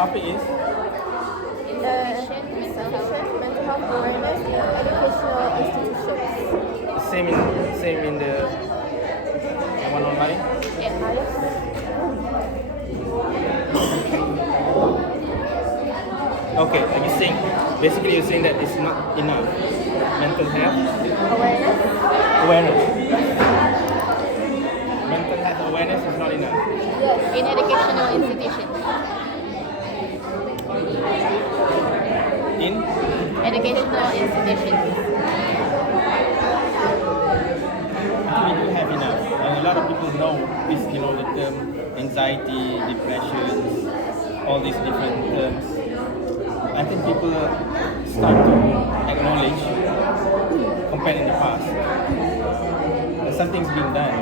topic is mental health awareness in educational institutions. same in the one online. Okay, are you saying basically you're saying that it's not enough mental health awareness. Mental health awareness is not enough. Yes. In educational institutions. In Educational institutions. we do have enough, and a lot of people know this. The term anxiety, depression, all these different terms. I think people start to acknowledge, compared in the past, that something's being done.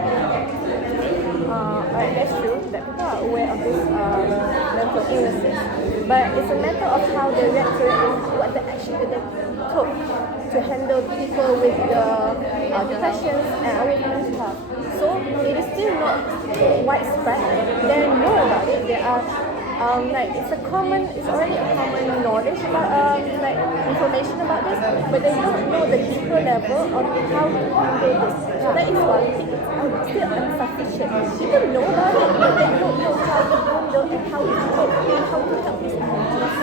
Right, that's true that people are aware of these mental illnesses, but it's a matter of how they react to it and what the action that they took to handle people with the depressions and with mental health. So it is still not widespread. They know about it. There are it's already a common knowledge about information about this, but they don't know the deeper level of how to handle this. So that is why it's still insufficient. People know about it, but they don't know how to handle and how to cope and how to help these communities.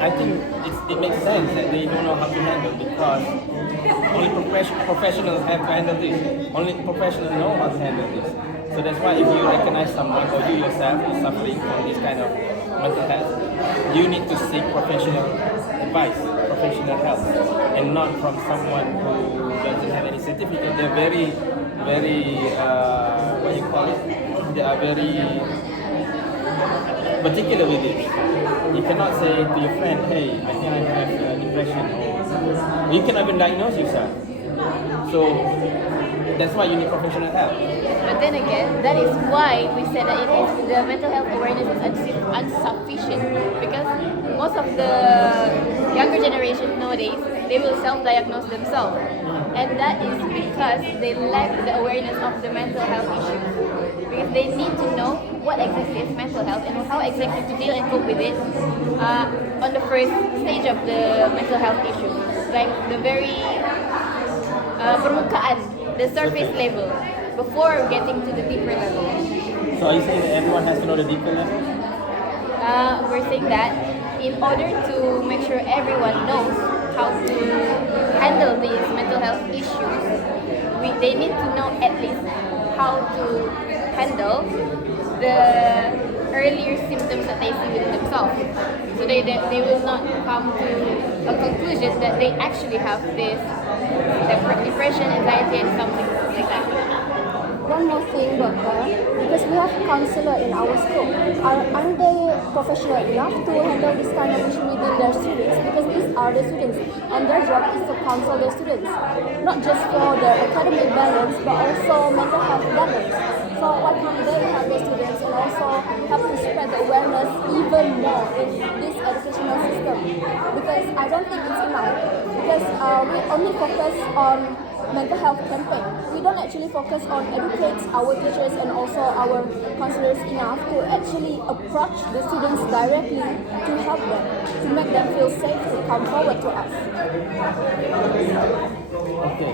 I think it makes sense that they don't know how to handle because only professionals have to handle this. Only professionals know how to handle this. So that's why if you recognize someone or you yourself is suffering from this kind of mental health, you need to seek professional advice, professional help, and not from someone who doesn't have any certificate. They're very, very, what you call it? They are very particular with it. You cannot say to your friend, hey, I think I have depression, or you cannot even diagnose yourself. So that's why you need professional help. But then again, that is why we said that the mental health awareness is insufficient, because most of the younger generation nowadays, they will self-diagnose themselves, and that is because they lack the awareness of the mental health issue, because they need to know what exactly is mental health and how exactly to deal and cope with it on the first stage of the mental health issue, like the very permukaan, the surface level, before getting to the deeper level. So are you saying that everyone has to know the deeper level? We're saying that in order to make sure everyone knows how to handle these mental health issues, they need to know at least how to handle the earlier symptoms that they see within themselves. So they will not come to a conclusion that they actually have this depression, anxiety, and something like that. One more thing, doctor, because we have counselor in our school. Aren't they professional enough to handle this kind of issue within their students? Because these are the students, and their job is to counsel their students, not just for their academic balance, but also mental health balance. So why can't they help their students and also help to spread the awareness even more in this educational system? Because I don't think it's enough. Because we only focus on mental health campaign. We don't actually focus on educate our teachers and also our counselors enough to actually approach the students directly to help them, to make them feel safe to come forward to us. Okay.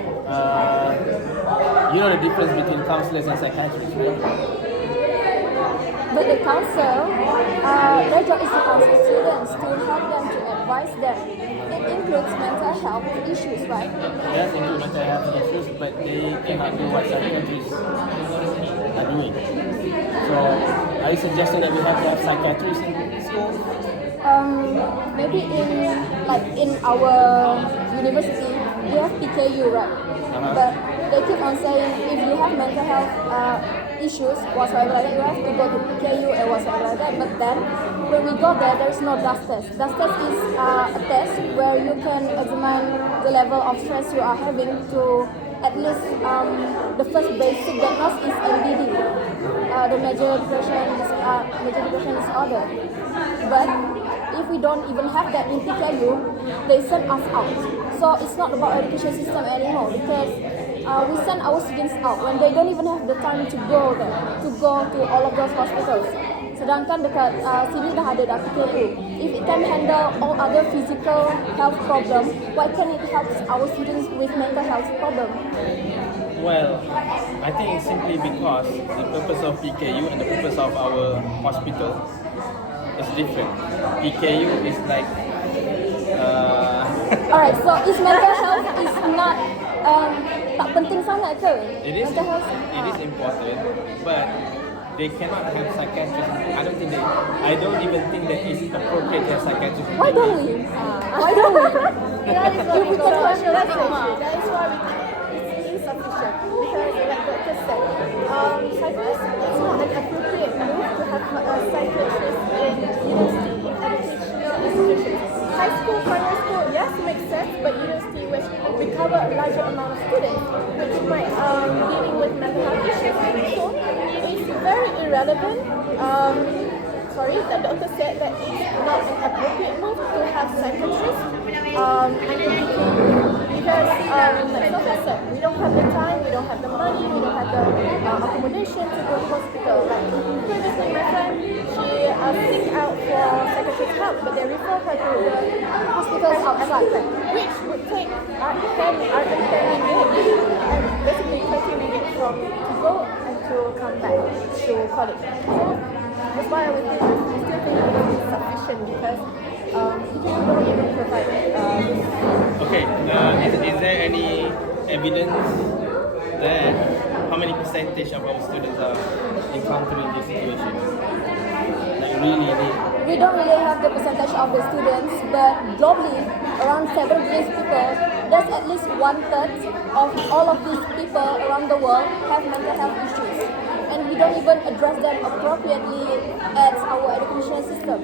You know the difference between counselors and psychiatrists, right? But the counsel, their job is to counsel students, to help them, to advise them. It includes mental health issues, right? Yes, include mental health issues, but they cannot do what psychiatrists are doing. So, are you suggesting that we have to have psychiatrists in school? Maybe in our university, we have PKU, right? But they keep on saying if you have mental health issues, whatsoever like that, you have to go to PKU and whatsoever like that. But then when we go there, there is no DAS test. DAS test is a test where you can examine the level of stress you are having to at least the first basic diagnosis is MDD, the major depression disorder. But if we don't even have that in PKU, they send us out. So it's not about education system anymore, because we send our students out when they don't even have the time to go there, to go to all of those hospitals. Sedangkan dekat sini dah ada dah PKU. If it can handle all other physical health problem, why can't it help our students with mental health problem? Well, I think it's simply because the purpose of PKU and the purpose of our hospital is different. PKU is like Alright, so is mental health is not tak penting sangat ke? it is Mental health? important, but they cannot have psychiatrists. I don't even think that it's appropriate to have psychiatrists. Why don't we? Why don't we? That is what We can have that's your true. That is why we think it's insufficient. Because like Dr. said, psychiatrists, it's not an appropriate move to have a psychiatrist in university, in educational institutions. High school, primary school, yes, makes sense, but university which we cover a larger amount of students, which might dealing with mental health issues. So it's very irrelevant. That doctor said that it's not an appropriate move to have psychiatrists because like Sophia said, we don't have the time, we don't have the money, we don't have the accommodation to go to hospital. Like previously my friend, she seek out for psychiatrist help, but they refer her to the hospitals outside, which would take 10 minutes and basically 30 minutes from to go and to come back to college. So that's why we still think it is sufficient because we don't even provide this. Okay, is there any evidence that how many percentage of our students are encountering this situation? Like really, We don't really have the percentage of the students, but globally, around 7 billion people, there's at least 1/3 of all of these people around the world have mental health issues. And we don't even address them appropriately at our education system.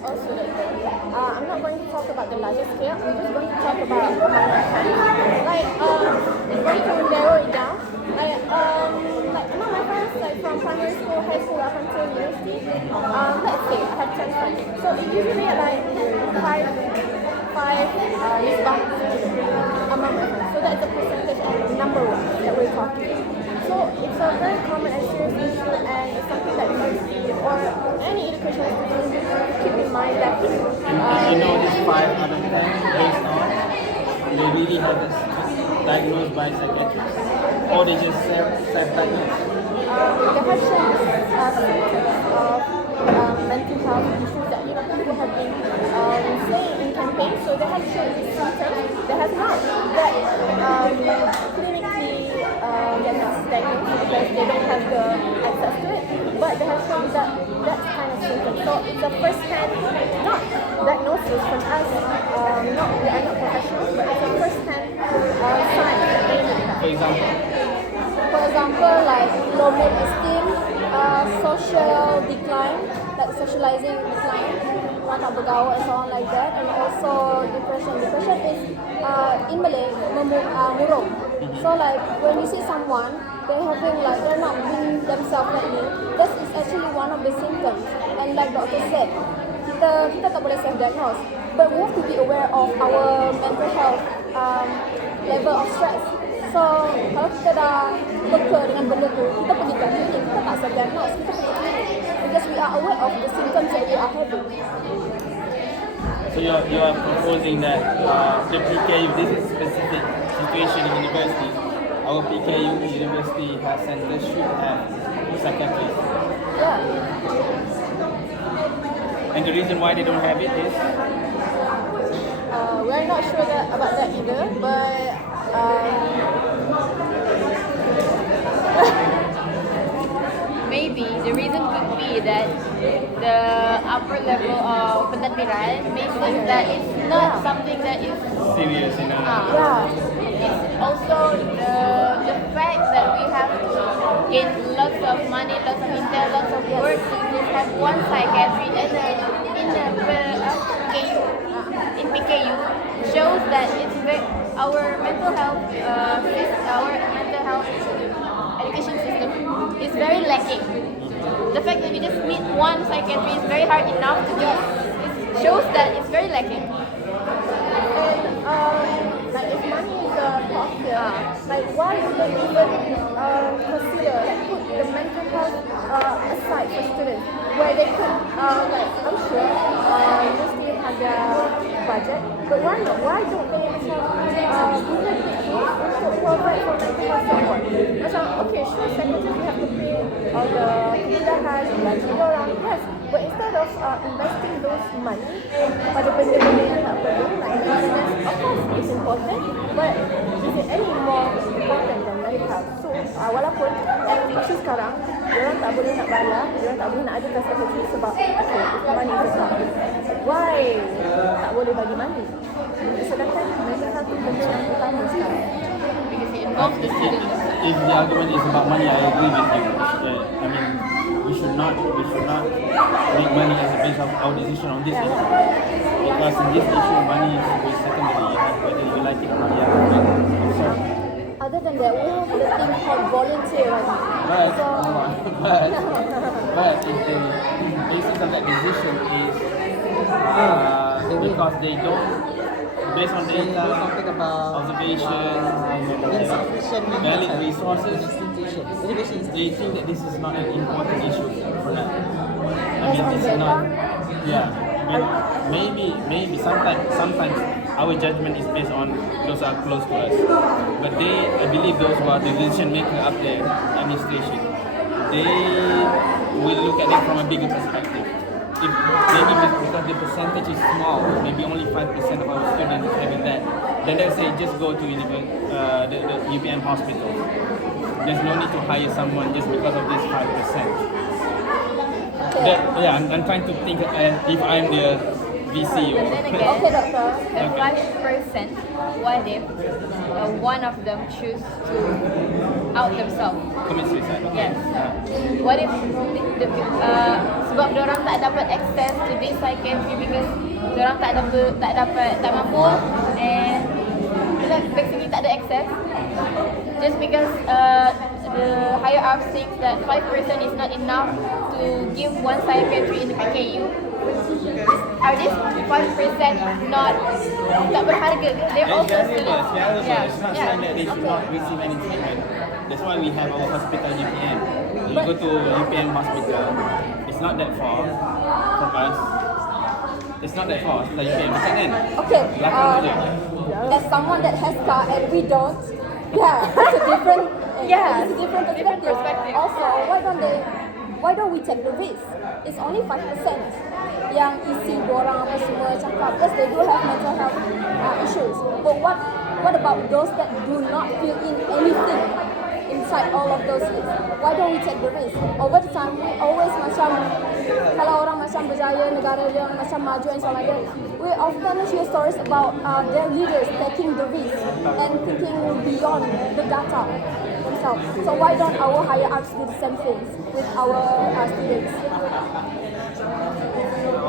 Also, I'm not going to talk about the larger scale. I'm just going to talk about among my friends. Like, it's going to narrow it down. Like among my friends, like from primary school, high school, up until university. Let's say I have 10 friends. So it usually like five nisbah among my friends. So that's the percentage of number one that we're talking. So it's a very common and serious issue, and it's something that university or any educational institution keep in mind that you know this 5 out of 10 based on they really have this diagnosed by psychiatrists or they just self-diagnosed. they have shown symptoms of mental health issues that people have been saying in campaigns. So they have shown these symptoms. They have not that clinically diagnosed because they don't have the access to it. But they have shown that kind of symptoms. So it's a first-hand, not diagnosis from us. We are not professionals, but it's a first-hand sign that they may have. For example, For example, like low self-esteem, social decline, like socializing decline, orang tak bergaul and so on like that, and also depression. Depression is in Malay murung. So like when you see someone, they're not being themselves like me. That is actually one of the symptoms. And like doctor said, kita tak boleh self-diagnose, but we have to be aware of our mental health level of stress. So, kalau kita dah peka dengan benda tu, kita pergi ke klinik, kita tak self-diagnose, kita pergi klinik. Because we are aware of the symptoms that we are having. so you are proposing that the PKU, this is specific situation in universities, our PKU university has centers should have psychiatrists. Yeah. And the reason why they don't have it is We're not sure about that either, but Maybe the reason could be that the upper level of pentadbiran makes it that it's not something that is serious, you know. It's also the fact that we have to gain lots of money, lots of intel, lots of work to just have one psychiatry and in PKU shows that our mental health education system is very lacking. The fact that we just need one psychiatry is very hard enough to do. It shows that it's very lacking. And like if money is a factor, like why would they even pursue consider, like put the mental health aside for students, where they could, like I'm sure, university have their budget, but why not? Why don't they macam guna duit ni untuk provide for mental health support? Macam okay, sure, secondary we have to pay all the kemudahan, gaji orang, yes, but instead of investing those money pada benda-benda yang tak perlu, like maintenance, of course it's important, but is it any more important than mental health? So walaupun isu sekarang, orang tak boleh nak bayar, orang tak boleh nak adakan secretary sebab okay, money is a problem. Why tak boleh bagi money? Sedangkan mental health tu benda yang utama sekarang. Because it involves the student. If the argument is about money, I agree with you. I mean, we should not make money as a base of our decision on this issue. Because in this issue, money is very secondary, whether you like it or not. So, Other than that, we have the thing called volunteer. but, So, but if the basis of that decision is because they don't, based on data, Something about observation, insufficient mental valid health resources, institution, education institution. they think that this is not an important issue for them. I Based mean, on this is data? not. Yeah. I mean, maybe sometimes our judgment is based on those who are close to us. But I believe those who are the decision maker up there, administration, they will look at it from a bigger perspective. If maybe because the percentage is small, maybe only 5% of our students having that, then they'll say just go to the UPM hospital. There's no need to hire someone just because of this 5%. I'm trying to think if I'm the VC or. And then again, okay, doctor. the 5%, what if one of them choose to out themselves? Commit suicide. Okay. Yes. What if sebab diorang tak dapat access to this psychiatry because diorang tak mampu and basically tak ada access just because the higher ups think that 5% is not enough to give one psychiatry in the PKU. Are these 5% not tak berharga? They're also students. Yeah. It's not saying that they should not receive any treatment. That's why we have our hospital UPM. You go to UPM hospital, it's not that far from us. It's not that far, hospital UPM. Macam kan? Okay, Belakang je. as someone that has car and we don't, yeah, it's a different, Yeah, it's a different different perspective. perspective. Also, why don't we take the risk? It's only 5% yang isi dorang apa semua cakap. Yes, they do have mental health issues. But what about those that do not fill in anything inside all of those lists? Why don't we take the risk? Over the time, we always macam, kalau orang macam berjaya, negara yang macam maju and so like that, we often hear stories about their leaders taking the risk and thinking beyond the data themselves. So why don't our higher ups do the same things with our students?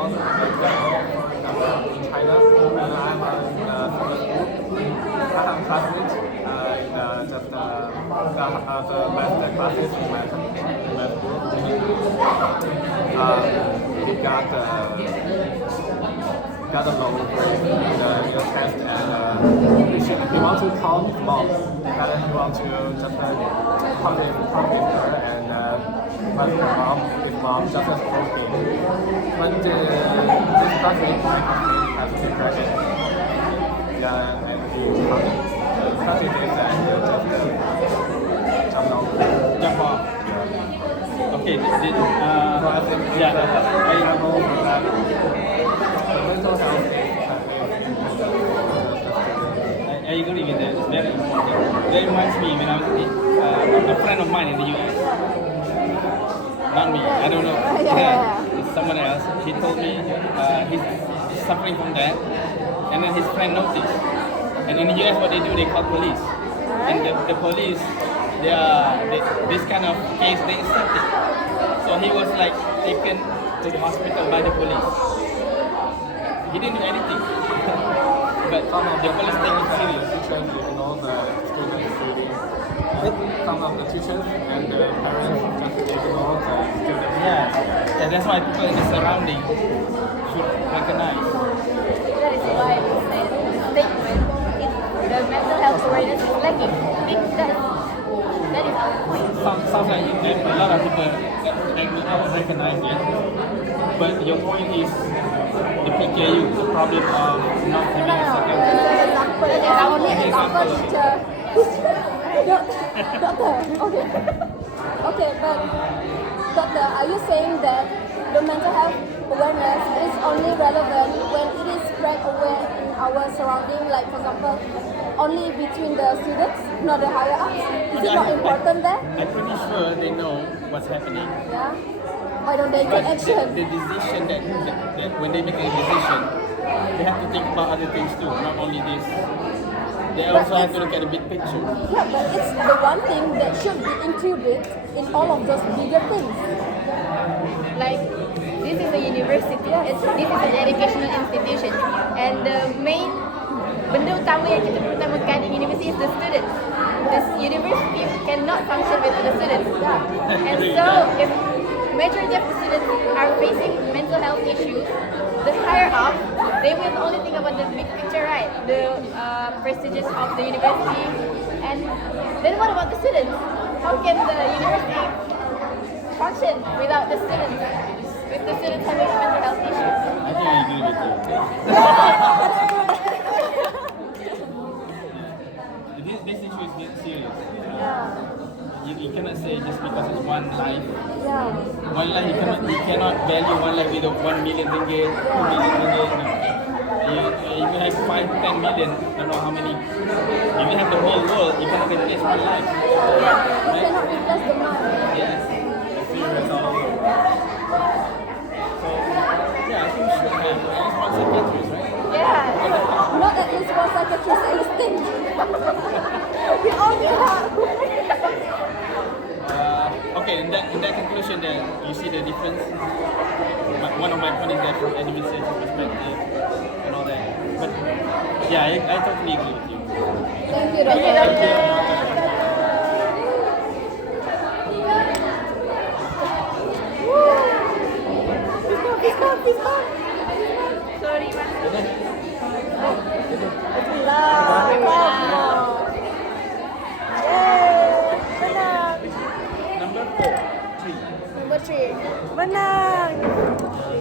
In China, when I was in summer school, I have classmates just the best classes in my school. He got a low grade in the test, and he wants to call his mom, and he wants to just talk with her, and but his mom just told me when this classmate has depression, yeah, and he classmate is just jump off. Jump off. Okay. Yeah. Mental health I agree with that. It's very important. That reminds me when I was a kid, a friend of mine in the US. Not me. I don't know. It's someone else. He told me he's suffering from that, and then his friend noticed. And in the US, what they do, they call police. And the police, this kind of case, they accept it. So he was like taken to the hospital by the police. He didn't do anything. But the police take it serious. teachers, you know, the students really, some of the teachers and the parents just ignore the students. Yeah, and that's why people in the surrounding should recognize. That is why we said statement, the mental health awareness is lacking. I think that is sounds like a lot of people recognize it. But your point is the PKU, the problem of not having a second. Only example, teacher. Doctor, okay. Okay, but doctor, are you saying that the mental health awareness is only relevant when it is spread aware in our surrounding, like for example, only between the students, not the higher ups? Is it not important there? I'm pretty sure they know what's happening. Yeah. Why don't they take But action? the decision that when they make a decision, they have to think about other things too, not only this. They also have to look at the big picture. Yeah, but it's the one thing that should be included in all of those bigger things. Like this is a university, this is an educational institution, and the main benda utama yang kita perutamakan in university is the students. This university cannot function without the students. And so if majority of the students are facing mental health issues, the higher up, they will only think about the big picture, right? The prestiges of the university. And then what about the students? How can the university function without the students? With the students having mental health issues? I think I agree with you. This issue is getting serious. You cannot say just because it's one life. Yeah. One life you cannot value one life with 1 million ringgit, 2 million ringgit. No. You have 5, 10 million, I don't know how many. If you have the whole world, you cannot replace one life. You cannot replace the mind. Yes. That's all. So yeah, I think we should have at least one psychiatrist, right? Yeah. Not at least one psychiatrist, at least think. We all need help. Okay, in that conclusion, then you see the difference. One of my points is that from administrative perspective and all that. But yeah, I totally agree with you. Thank you, doctor. Peace out, peace out.